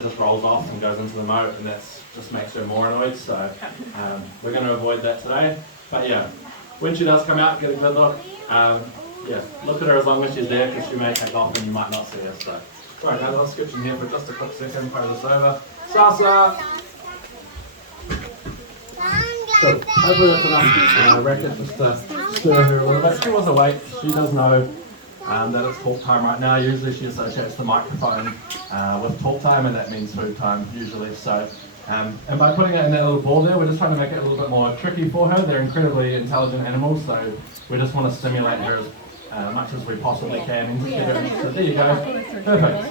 just rolls off and goes into the moat, and that just makes her more annoyed. So we're going to avoid that today. But yeah, when she does come out, get a good look. Yeah, look at her as long as she's there, because she may take off and you might not see her. So right, now let's switch in here for just a quick second. Play this over. Salsa. Good. Hopefully that's enough racket just to stir her a little bit. She was awake. She does know that it's talk time right now. Usually she associates the microphone with talk time, and that means food time usually. So, and by putting it in that little ball there, we're just trying to make it a little bit more tricky for her. They're incredibly intelligent animals, so we just want to stimulate her as much as we possibly can and just get her interested. There you go. Perfect.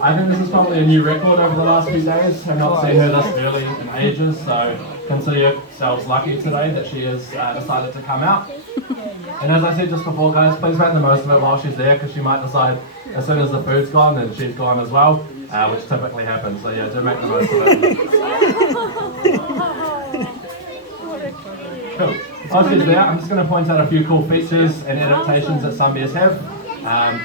I think this is probably a new record over the last few days. I've not seen her this early in ages, so consider yourselves lucky today that she has decided to come out. And as I said just before, guys, please make the most of it while she's there, because she might decide as soon as the food's gone, then she's gone as well, which typically happens. So yeah, do make the most of it. Cool. While she's there, I'm just going to point out a few cool features and adaptations that some bears have.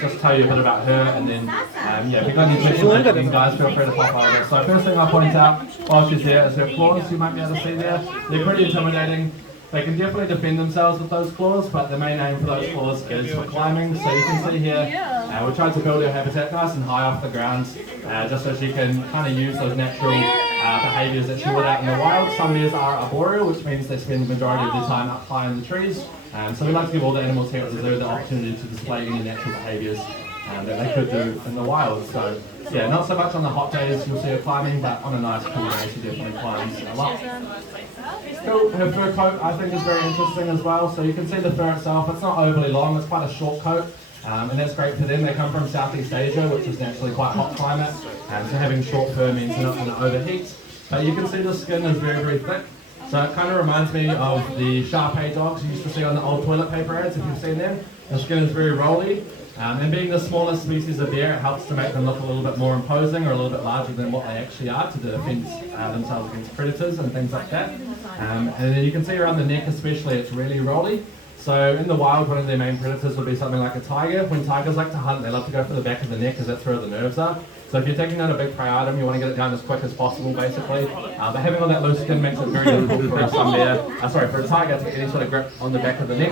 Just tell you a bit about her, and then yeah, if you've got any questions, then guys, feel free to pop over. So first thing I'll point out while she's there is her claws. You might be able to see there. They're pretty intimidating. They can definitely defend themselves with those claws, but the main aim for those claws is for climbing. So you can see here, we tried to build her habitat nice and high off the ground, just so she can kind of use those natural behaviours that she would out in the wild. Some bears are arboreal, which means they spend the majority of their time up high in the trees. So we like to give all the animals here at the zoo the opportunity to display any natural behaviours that they could do in the wild. So yeah, not so much on the hot days you'll see her climbing, but on a nice cool day she definitely climbs a lot. Cool. Her fur coat I think is very interesting as well. So you can see the fur itself, it's not overly long, it's quite a short coat. And that's great for them. They come from Southeast Asia, which is naturally quite hot climate. So having short fur means they're not going to overheat. But you can see the skin is very, very thick. So it kind of reminds me of the Shar-Pei dogs you used to see on the old toilet paper ads, if you've seen them. The skin is very rolly. And being the smallest species of bear, it helps to make them look a little bit more imposing, or a little bit larger than what they actually are, to defend themselves against predators and things like that. And then you can see around the neck especially, it's really rolly. So in the wild, one of their main predators would be something like a tiger. When tigers like to hunt, they love to go for the back of the neck, because that's where the nerves are. So if you're taking down a big prey item, you want to get it down as quick as possible, basically. But having all that loose skin makes it very difficult for a tiger to get any sort of grip on the back of the neck.